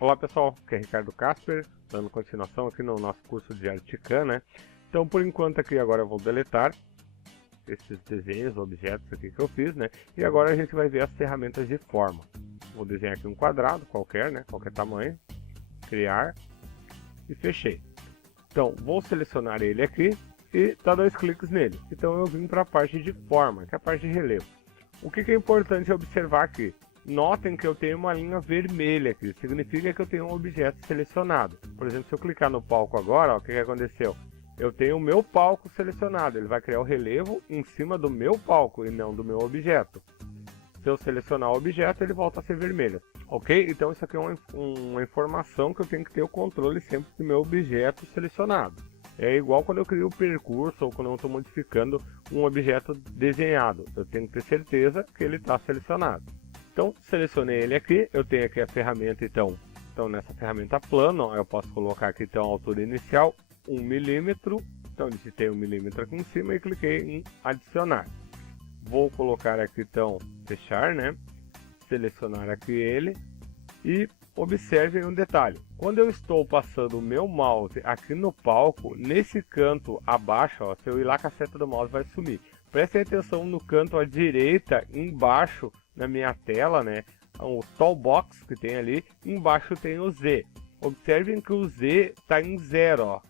Olá pessoal, aqui é Ricardo Casper, dando continuação aqui no nosso curso de Articam, né? Então por enquanto aqui agora eu vou deletar esses desenhos, objetos aqui que eu fiz, né? E agora a gente vai ver as ferramentas de forma. Vou desenhar aqui um quadrado qualquer, né? Qualquer tamanho, criar e fechei. Então vou selecionar ele aqui e dar 2 cliques nele. Então eu vim para a parte de forma, que é a parte de relevo. O que é importante observar aqui? Notem que eu tenho uma linha vermelha aqui, significa que eu tenho um objeto selecionado. Por exemplo, se eu clicar no palco agora, ó, o que aconteceu? Eu tenho o meu palco selecionado, ele vai criar o relevo em cima do meu palco e não do meu objeto. Se eu selecionar o objeto, ele volta a ser vermelho. Ok? Então isso aqui é uma informação que eu tenho que ter o controle sempre do meu objeto selecionado. É igual quando eu crio o percurso ou quando eu estou modificando um objeto desenhado. Eu tenho que ter certeza que ele está selecionado. Então, selecionei ele aqui, eu tenho aqui a ferramenta, então nessa ferramenta plano, ó, eu posso colocar aqui então a altura inicial, 1 milímetro, então digitei 1 milímetro aqui em cima e cliquei em adicionar. Vou colocar aqui então, fechar, né, selecionar aqui ele e observem um detalhe, quando eu estou passando o meu mouse aqui no palco, nesse canto abaixo, ó, se eu ir lá com a seta do mouse vai sumir. Prestem atenção no canto à direita, embaixo na minha tela, né? O toolbox que tem ali, embaixo tem o Z. Observem que o Z está em 0, ó.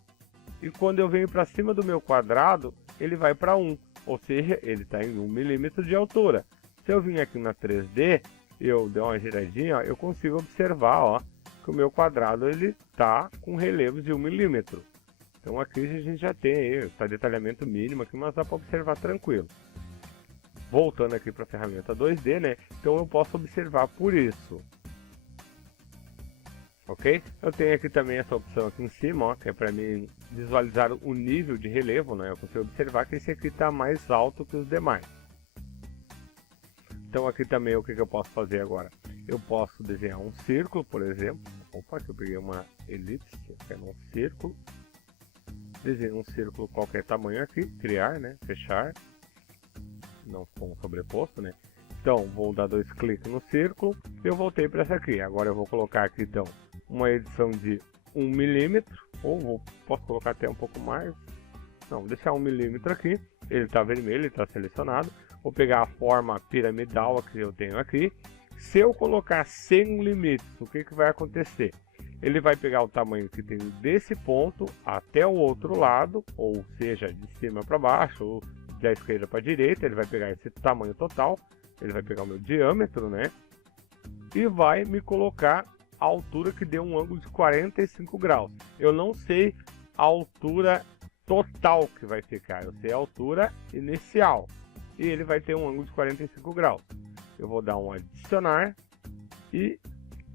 E quando eu venho para cima do meu quadrado, ele vai para 1, ou seja, ele está em 1 milímetro de altura. Se eu vim aqui na 3D, eu der uma giradinha, ó, eu consigo observar, ó, que o meu quadrado ele está com relevos de 1 milímetro. Então aqui a gente já tem aí, esse detalhamento mínimo aqui, mas dá para observar tranquilo. Voltando aqui para a ferramenta 2D, né? Então eu posso observar por isso. Ok? Eu tenho aqui também essa opção aqui em cima, ó, que é para mim visualizar o nível de relevo, né? Eu consigo observar que esse aqui está mais alto que os demais. Então aqui também o que eu posso fazer agora? Eu posso desenhar um círculo, por exemplo. Opa, aqui eu peguei uma elipse, que é um círculo. Desenho um círculo qualquer tamanho aqui, criar, né? Fechar. Não com sobreposto, né? Então vou dar 2 cliques no círculo e eu voltei para essa aqui. Agora eu vou colocar aqui então uma edição de 1 milímetro, ou posso colocar até um pouco mais. Não, vou deixar 1 milímetro aqui. Ele está vermelho, ele está selecionado. Vou pegar a forma piramidal que eu tenho aqui. Se eu colocar sem limites, o que vai acontecer? Ele vai pegar o tamanho que tem desse ponto até o outro lado, ou seja, de cima para baixo, ou da esquerda para a direita. Ele vai pegar esse tamanho total, ele vai pegar o meu diâmetro, né? E vai me colocar a altura que deu um ângulo de 45 graus. Eu não sei a altura total que vai ficar, eu sei a altura inicial. E ele vai ter um ângulo de 45 graus. Eu vou dar um adicionar e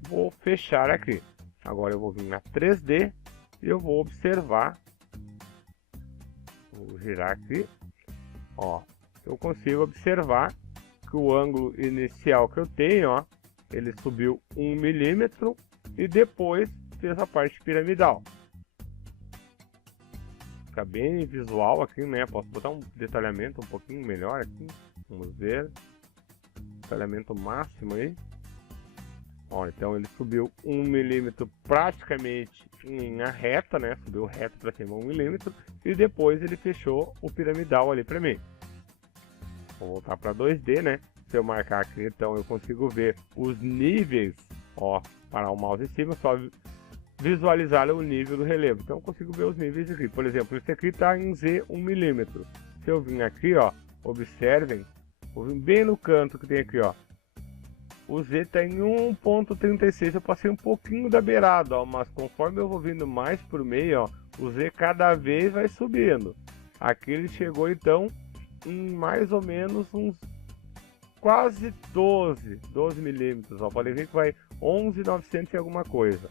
vou fechar aqui. Agora eu vou vir na 3D e eu vou observar. Vou girar aqui. Ó, eu consigo observar que o ângulo inicial que eu tenho, ó, ele subiu 1 milímetro e depois fez a parte piramidal. Fica bem visual aqui, né? Posso botar um detalhamento um pouquinho melhor aqui. Vamos ver. Detalhamento máximo aí. Ó, então ele subiu 1 milímetro praticamente em a reta, né? Subiu reto para cima 1 milímetro e depois ele fechou o piramidal ali para mim. Vou voltar para 2D, né? Se eu marcar aqui, então eu consigo ver os níveis, ó, parar o mouse em cima, só visualizar o nível do relevo. Então eu consigo ver os níveis aqui. Por exemplo, esse aqui está em Z 1 milímetro. Se eu vir aqui, ó, observem, vou vir bem no canto que tem aqui, ó. O Z está em 1.36, eu passei um pouquinho da beirada, ó, mas conforme eu vou vindo mais por meio, ó, o Z cada vez vai subindo. Aqui ele chegou então em mais ou menos uns quase 12 milímetros, ó, podem ver que vai 11.900 e alguma coisa.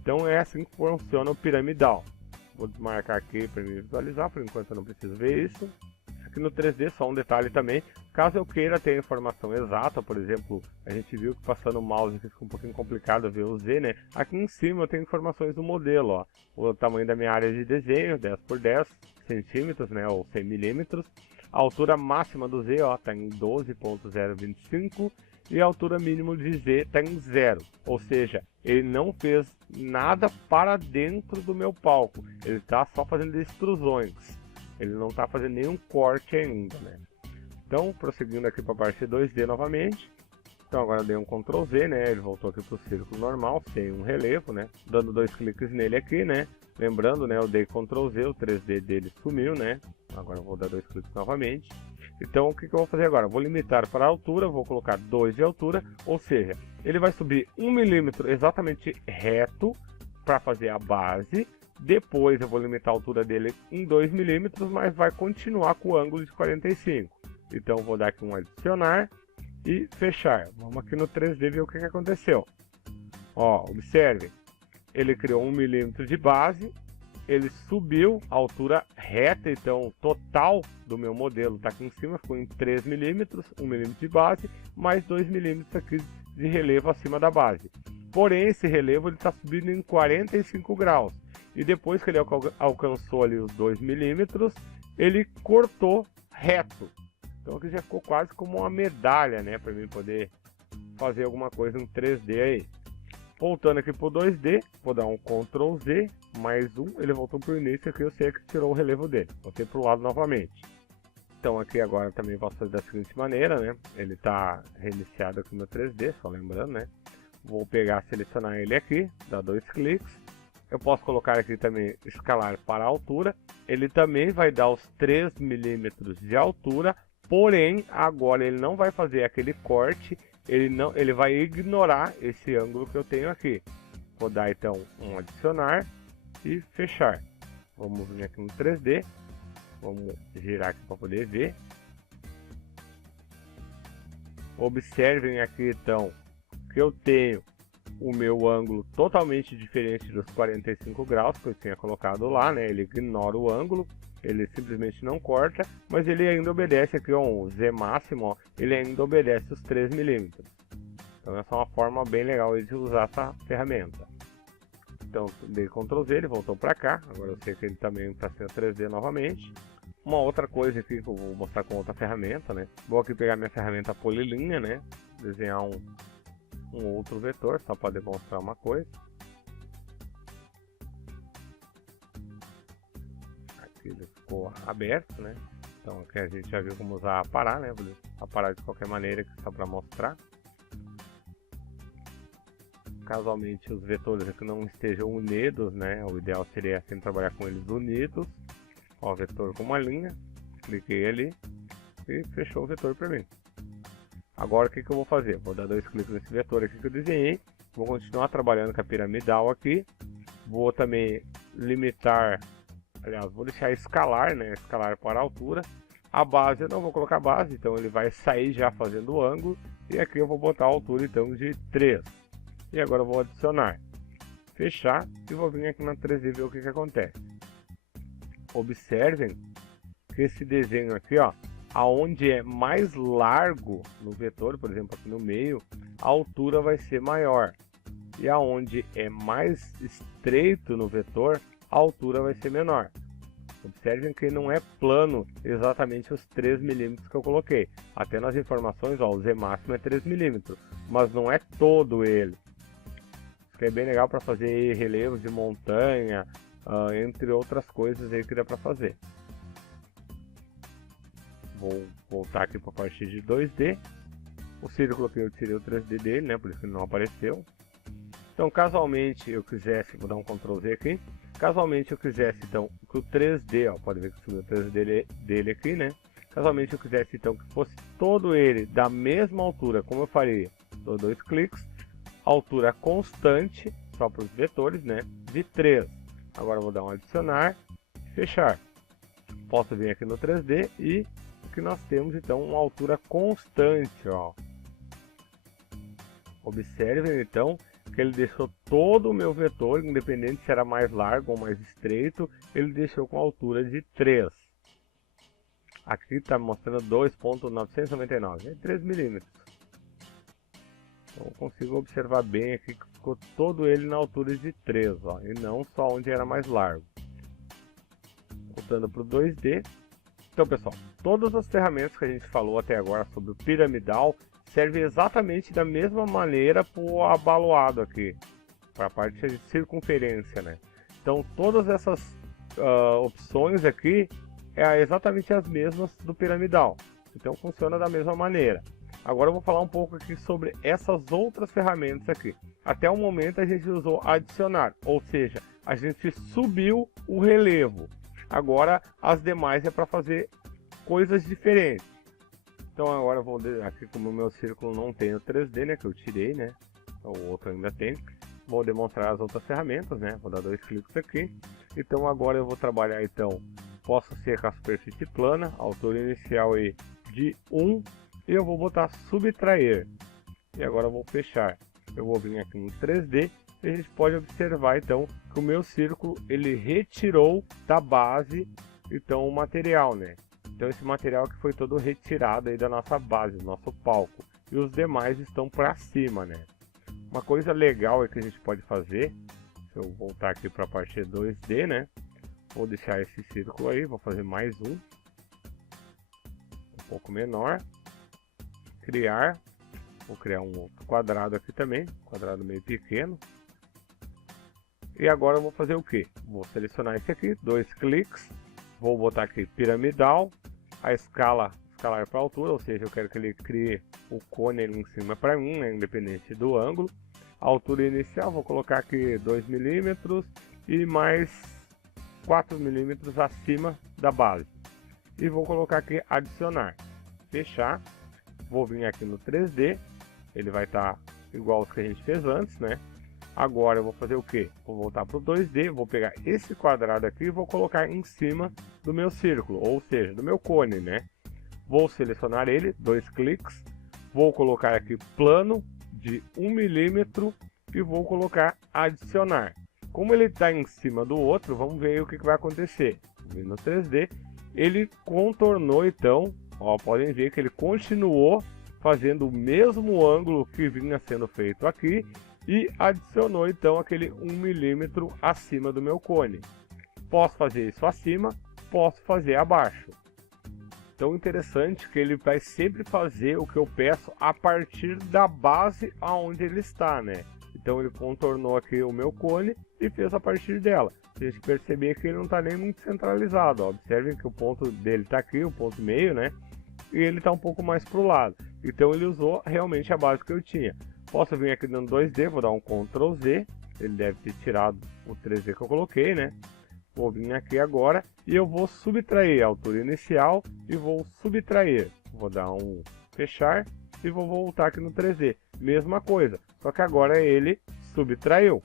Então é assim que funciona o piramidal. Vou desmarcar aqui para me visualizar, por enquanto eu não preciso ver isso. Aqui no 3D só um detalhe também, caso eu queira ter a informação exata, por exemplo, a gente viu que passando o mouse fica um pouquinho complicado ver o Z, né? Aqui em cima eu tenho informações do modelo, ó. O tamanho da minha área de desenho, 10 por 10 centímetros, né? Ou 100 milímetros. A altura máxima do Z, ó, tá em 12.025 e a altura mínima de Z está em 0, ou seja, ele não fez nada para dentro do meu palco, ele está só fazendo extrusões, ele não está fazendo nenhum corte ainda, né? Então, prosseguindo aqui para a parte 2D novamente, então agora eu dei um Ctrl Z, né? Ele voltou aqui para o círculo normal, sem um relevo, né? Dando 2 cliques nele aqui, né? Lembrando, né? Eu dei Ctrl Z, o 3D dele sumiu, né? Agora eu vou dar 2 cliques novamente. Então, o que eu vou fazer agora? Vou limitar para a altura, vou colocar 2 de altura, ou seja, ele vai subir 1 milímetro exatamente reto para fazer a base. Depois eu vou limitar a altura dele em 2 milímetros, mas vai continuar com o ângulo de 45. Então, vou dar aqui um adicionar e fechar. Vamos aqui no 3D ver o que aconteceu. Ó, observe, ele criou 1 milímetro de base. Ele subiu a altura reta, então total do meu modelo está aqui em cima, ficou em 3 milímetros, 1 milímetro de base, mais 2 milímetros aqui de relevo acima da base. Porém, esse relevo está subindo em 45 graus. E depois que ele alcançou ali os 2 milímetros, ele cortou reto. Então aqui já ficou quase como uma medalha, né, para mim poder fazer alguma coisa em 3D aí. Voltando aqui para o 2D, vou dar um Ctrl Z, mais um, ele voltou para o início aqui, eu sei que tirou o relevo dele. Voltei para o lado novamente. Então aqui agora também posso fazer da seguinte maneira, né? Ele está reiniciado aqui no 3D, só lembrando, né? Vou pegar, selecionar ele aqui, dar 2 cliques. Eu posso colocar aqui também, escalar para a altura. Ele também vai dar os 3 milímetros de altura, porém, agora ele não vai fazer aquele corte, ele vai ignorar esse ângulo que eu tenho aqui. Vou dar então um adicionar e fechar. Vamos vir aqui no 3D, vamos girar aqui para poder ver. Observem aqui então que eu tenho o meu ângulo totalmente diferente dos 45 graus que eu tinha colocado lá, né? Ele ignora o ângulo. Ele simplesmente não corta, mas ele ainda obedece aqui, ó, um Z máximo, ó, ele ainda obedece os 3 milímetros. Então essa é uma forma bem legal de usar essa ferramenta. Então dei Ctrl Z, ele voltou para cá, agora eu sei que ele também está sendo 3D novamente. Uma outra coisa aqui que eu vou mostrar com outra ferramenta, né? Vou aqui pegar minha ferramenta polilinha, né? Desenhar um outro vetor, só para demonstrar uma coisa. Ele ficou aberto, né? Então aqui a gente já viu como usar aparar, né? Vou aparar de qualquer maneira aqui só para mostrar. Casualmente os vetores aqui não estejam unidos, né? O ideal seria sempre trabalhar com eles unidos. Ó, o vetor com uma linha, cliquei ali e fechou o vetor para mim. Agora o que eu vou fazer? Vou dar 2 cliques nesse vetor aqui que eu desenhei. Vou continuar trabalhando com a piramidal aqui. Vou também limitar. Aliás, vou deixar escalar, né? Escalar para a altura. A base eu não vou colocar base, então ele vai sair já fazendo o ângulo. E aqui eu vou botar a altura então de 3. E agora eu vou adicionar. Fechar e vou vir aqui na 3D ver o que acontece. Observem que esse desenho aqui, ó, aonde é mais largo no vetor, por exemplo aqui no meio, a altura vai ser maior. E aonde é mais estreito no vetor, a altura vai ser menor. Observem que não é plano exatamente os 3 milímetros que eu coloquei. Até nas informações, ó, o Z máximo é 3 milímetros, mas não é todo ele. Isso que é bem legal para fazer relevos de montanha, entre outras coisas aí que dá para fazer. Vou voltar aqui para a parte de 2D. O círculo aqui eu tirei o 3D dele, né, por isso que ele não apareceu. Então, casualmente eu quisesse, vou dar um Ctrl Z aqui. Casualmente eu quisesse então que o 3D, ó, pode ver que subiu o 3D dele aqui, né? Casualmente eu quisesse então que fosse todo ele da mesma altura, como eu faria, dou 2 cliques, altura constante, só para os vetores, né? De 3. Agora eu vou dar um adicionar, fechar. Posso vir aqui no 3D e aqui nós temos então uma altura constante, ó. Observem então que ele deixou todo o meu vetor, independente se era mais largo ou mais estreito, ele deixou com altura de 3. Aqui está mostrando 2.999, é 3 milímetros. Então eu consigo observar bem aqui que ficou todo ele na altura de 3, ó, e não só onde era mais largo. Voltando para o 2D, Então, pessoal, todas as ferramentas que a gente falou até agora sobre o piramidal servem exatamente da mesma maneira para o abaloado aqui, para a parte de circunferência, né? Então, todas essas opções aqui é exatamente as mesmas do piramidal. Então, funciona da mesma maneira. Agora eu vou falar um pouco aqui sobre essas outras ferramentas aqui. Até o momento a gente usou adicionar, ou seja, a gente subiu o relevo. Agora as demais é para fazer coisas diferentes. Então agora eu vou aqui, como o meu círculo não tem o 3D, né, que eu tirei, né, o outro ainda tem. Vou demonstrar as outras ferramentas, né, vou dar 2 cliques aqui. Então agora eu vou trabalhar, então, posso ser com a superfície plana, altura inicial aí de 1, e eu vou botar subtrair. E agora eu vou fechar. Eu vou vir aqui no 3D e a gente pode observar então que o meu círculo ele retirou da base então o material, né? Então esse material que foi todo retirado aí da nossa base, do nosso palco, e os demais estão para cima, né? Uma coisa legal é que a gente pode fazer, se eu voltar aqui para a parte 2D, né? Vou deixar esse círculo aí, vou fazer mais um pouco menor, criar. Vou criar um outro quadrado aqui também, quadrado meio pequeno. E agora eu vou fazer o que? Vou selecionar esse aqui, 2 cliques. Vou botar aqui piramidal, a escalar para altura, ou seja, eu quero que ele crie o cone ali em cima para mim, né, independente do ângulo. A altura inicial, vou colocar aqui 2 mm e mais 4 mm acima da base. E vou colocar aqui adicionar, fechar. Vou vir aqui no 3D. Ele vai estar igual aos que a gente fez antes, né? Agora eu vou fazer o que? Vou voltar para o 2D, vou pegar esse quadrado aqui e vou colocar em cima do meu círculo, ou seja, do meu cone, né? Vou selecionar ele, 2 cliques, vou colocar aqui plano de 1 mm e vou colocar adicionar. Como ele está em cima do outro, vamos ver o que vai acontecer. Vou vir no 3D, ele contornou então, ó, podem ver que ele continuou fazendo o mesmo ângulo que vinha sendo feito aqui e adicionou então aquele 1 mm acima do meu cone. Posso fazer isso acima, posso fazer abaixo. Então interessante que ele vai sempre fazer o que eu peço a partir da base aonde ele está, né? Então ele contornou aqui o meu cone e fez a partir dela. Se a gente perceber que ele não está nem muito centralizado, ó. Observem que o ponto dele está aqui, o ponto meio, né? E ele está um pouco mais para o lado. Então ele usou realmente a base que eu tinha. Posso vir aqui no 2D, vou dar um Ctrl Z. Ele deve ter tirado o 3D que eu coloquei, né? Vou vir aqui agora e eu vou subtrair a altura inicial e vou subtrair. Vou dar um fechar e vou voltar aqui no 3D. Mesma coisa, só que agora ele subtraiu.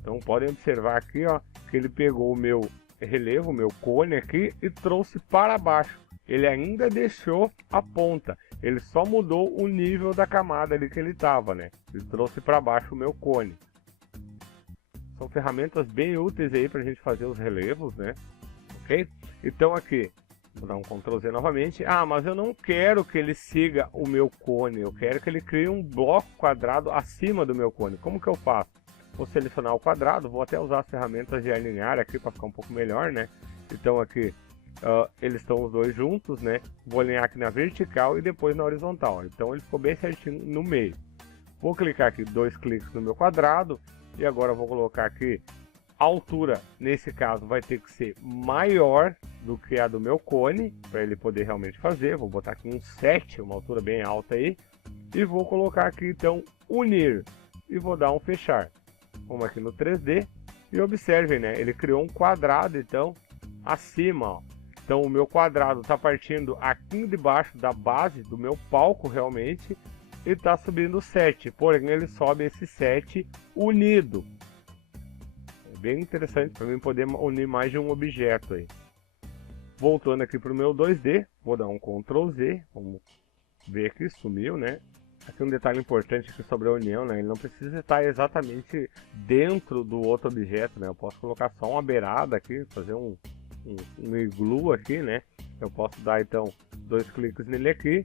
Então podem observar aqui, ó, que ele pegou o meu relevo, o meu cone aqui e trouxe para baixo. Ele ainda deixou a ponta, ele só mudou o nível da camada ali que ele estava, né? Ele trouxe para baixo o meu cone. São ferramentas bem úteis aí para a gente fazer os relevos, né? Ok? Então aqui, vou dar um Ctrl Z novamente. Ah, mas eu não quero que ele siga o meu cone, eu quero que ele crie um bloco quadrado acima do meu cone. Como que eu faço? Vou selecionar o quadrado, vou até usar as ferramentas de alinhar aqui para ficar um pouco melhor, né? Então aqui, eles estão os dois juntos, né? Vou alinhar aqui na vertical e depois na horizontal. Então ele ficou bem certinho no meio. Vou clicar aqui, 2 cliques no meu quadrado. E agora eu vou colocar aqui, a altura, nesse caso, vai ter que ser maior do que a do meu cone, para ele poder realmente fazer. Vou botar aqui um 7, uma altura bem alta aí. E vou colocar aqui, então, unir. E vou dar um fechar. Vamos aqui no 3D. E observem, né? Ele criou um quadrado, então, acima, ó. Então o meu quadrado está partindo aqui de baixo da base do meu palco realmente. E está subindo 7, porém ele sobe esse 7 unido. É bem interessante para mim poder unir mais de um objeto aí. Voltando aqui para o meu 2D, vou dar um Ctrl Z, vamos ver que sumiu, né? Aqui um detalhe importante aqui sobre a união, né? Ele não precisa estar exatamente dentro do outro objeto, né? Eu posso colocar só uma beirada aqui, fazer um iglu aqui, né? Eu posso dar então 2 cliques nele aqui.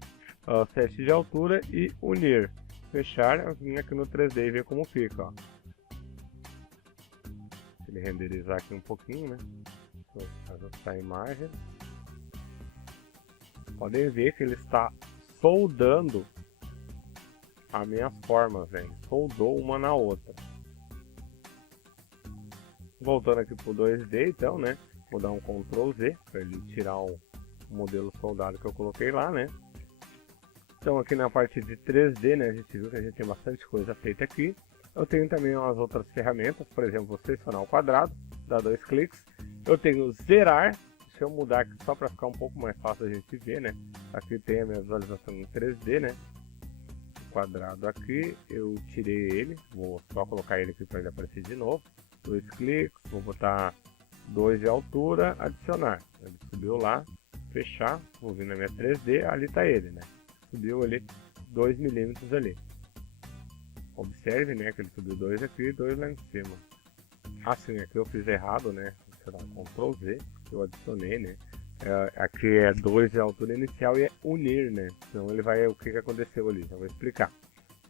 7 de altura e unir, fechar, eu vim aqui no 3D e ver como fica, ó. Se ele renderizar aqui um pouquinho, né? Vou ajustar a imagem. podem ver que ele está soldando as minhas formas, né? Ele soldou uma na outra. Voltando aqui pro 2D, então, né? Vou dar um Ctrl Z para ele tirar o modelo soldado que eu coloquei lá, né? Então aqui na parte de 3D, né? A gente viu que a gente tem bastante coisa feita aqui. Eu tenho também umas outras ferramentas, por exemplo, vou selecionar o quadrado, dar 2 cliques. Eu tenho zerar, deixa eu mudar aqui só para ficar um pouco mais fácil a gente ver, né? Aqui tem a minha visualização em 3D, né? O quadrado aqui, eu tirei ele, vou só colocar ele aqui para ele aparecer de novo. 2 cliques, vou botar 2 de altura, adicionar. Ele subiu lá, fechar, vou vir na minha 3D, ali está ele, né? Subiu ali 2 milímetros ali. Observe, né, que ele subiu 2 aqui e 2 lá em cima. Assim, aqui eu fiz errado, né? Deixa eu dar Ctrl Z, eu adicionei, né? Aqui é 2 de altura inicial e é unir, né? Então ele vai, o que aconteceu ali, já vou explicar.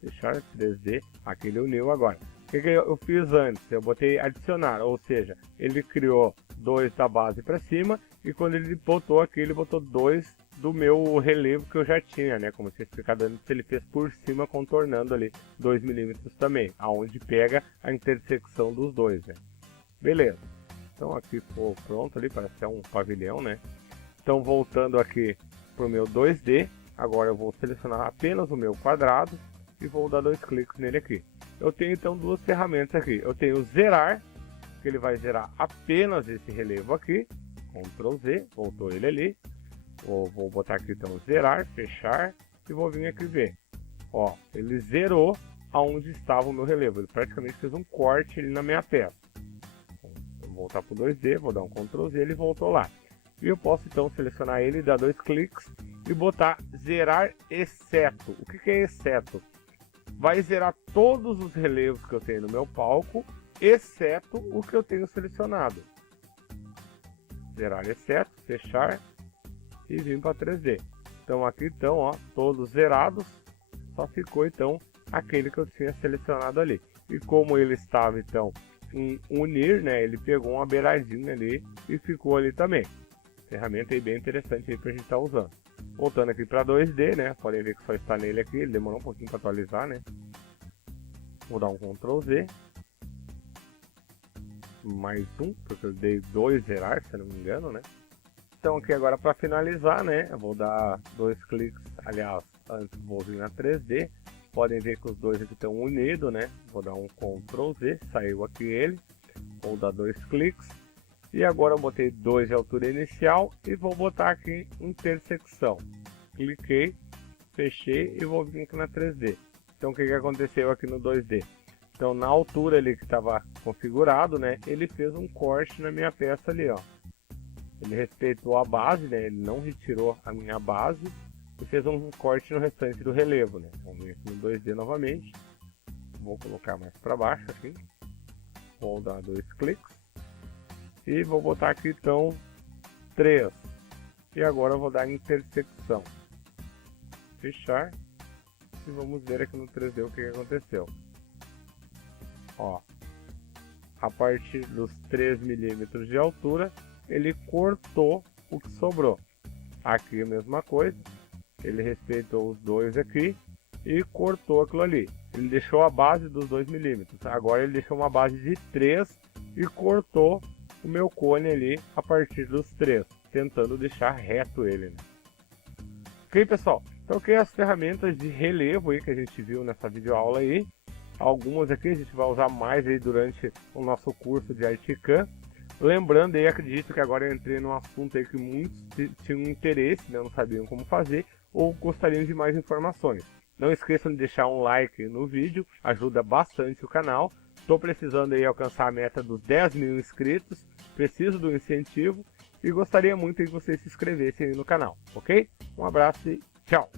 Fechar 3D, aqui ele uniu agora. O que eu fiz antes? Eu botei adicionar, ou seja, ele criou 2 da base para cima e quando ele botou aqui, ele botou 2 do meu relevo que eu já tinha, né? Como eu tinha explicado antes, ele fez por cima contornando ali 2 milímetros também, aonde pega a intersecção dos dois, né? Beleza. Então aqui ficou pronto ali, parece ser um pavilhão, né? Então voltando aqui para o meu 2D, agora eu vou selecionar apenas o meu quadrado e vou dar 2 cliques nele aqui. Eu tenho então duas ferramentas aqui. Eu tenho zerar, que ele vai zerar apenas esse relevo aqui. Ctrl Z, voltou ele ali. Vou botar aqui então zerar, fechar e vou vir aqui ver. Ó, ele zerou aonde estava o meu relevo. Ele praticamente fez um corte ali na minha peça. Vou voltar para o 2D, vou dar um Ctrl Z, ele voltou lá. E eu posso então selecionar ele, dar 2 cliques e botar zerar exceto. O que é exceto? Vai zerar todos os relevos que eu tenho no meu palco, exceto o que eu tenho selecionado. Zerar exceto, fechar e vir para 3D. Então aqui estão, ó, todos zerados, só ficou então aquele que eu tinha selecionado ali. E como ele estava então em unir, né, ele pegou uma beiradinha ali e ficou ali também. Ferramenta aí bem interessante aí pra gente estar usando. Voltando aqui para 2D, né? Podem ver que só está nele aqui, ele demorou um pouquinho para atualizar, né? Vou dar um Ctrl Z. Mais um, porque eu dei 2 zerar, se não me engano, né? Então aqui agora para finalizar, né? Eu vou dar 2 cliques, aliás, antes vou vir na 3D. Podem ver que os dois aqui estão unidos, né? Vou dar um Ctrl Z, saiu aqui ele. Vou dar 2 cliques. E agora eu botei 2 de altura inicial e vou botar aqui intersecção. Cliquei, fechei e vou vir aqui na 3D. Então o que aconteceu aqui no 2D? Então na altura ali que estava configurado, né, ele fez um corte na minha peça ali, ó. Ele respeitou a base, né, ele não retirou a minha base e fez um corte no restante do relevo, né. Vamos vir aqui no 2D novamente. Vou colocar mais para baixo aqui. Vou dar 2 cliques. E vou botar aqui então 3. E agora eu vou dar intersecção. Fechar. E vamos ver aqui no 3D o que aconteceu. Ó, a partir dos 3 milímetros de altura, ele cortou o que sobrou. Aqui a mesma coisa. Ele respeitou os dois aqui e cortou aquilo ali. Ele deixou a base dos 2 milímetros. Agora ele deixou uma base de 3 e cortou o meu cone ali a partir dos 3, tentando deixar reto ele, né? Ok, pessoal? Então aqui as ferramentas de relevo aí que a gente viu nessa videoaula aí. Algumas aqui a gente vai usar mais aí durante o nosso curso de Articam. Lembrando aí, acredito que agora eu entrei num assunto aí que muitos tinham interesse, né? Não sabiam como fazer ou gostariam de mais informações. Não esqueçam de deixar um like no vídeo, ajuda bastante o canal. Estou precisando aí alcançar a meta dos 10 mil inscritos, preciso do incentivo e gostaria muito que vocês se inscrevessem aí no canal, ok? Um abraço e tchau!